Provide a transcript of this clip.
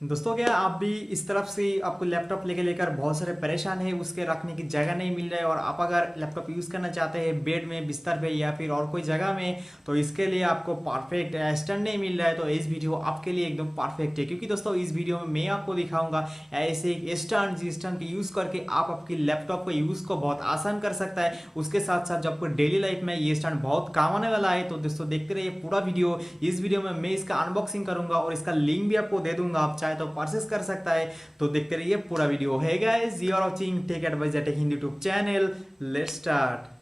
दोस्तों क्या आप भी इस तरफ से आपको लैपटॉप लेकर बहुत सारे परेशान है, उसके रखने की जगह नहीं मिल रहा है और आप अगर लैपटॉप यूज़ करना चाहते हैं बेड में, बिस्तर पे या फिर और कोई जगह में, तो इसके लिए आपको परफेक्ट स्टैंड नहीं मिल रहा है। तो इस वीडियो आपके लिए एकदम परफेक्ट है, क्योंकि दोस्तों इस वीडियो में मैं आपको दिखाऊंगा ऐसे एक स्टैंड जिस स्टैंड के यूज़ करके आप आपकी लैपटॉप को यूज़ को बहुत आसान कर सकता है। उसके साथ साथ जो आपको डेली लाइफ में ये स्टैंड बहुत काम आने वाला है। तो दोस्तों देखते रहिए पूरा वीडियो। इस वीडियो में मैं इसका अनबॉक्सिंग करूंगा और इसका लिंक भी आपको दे दूंगा, आप चाहे तो परचेस कर सकता है। तो देखते रहिए पूरा video. Hi guys, you are watching tech advice tech Hindi YouTube channel. Let's start.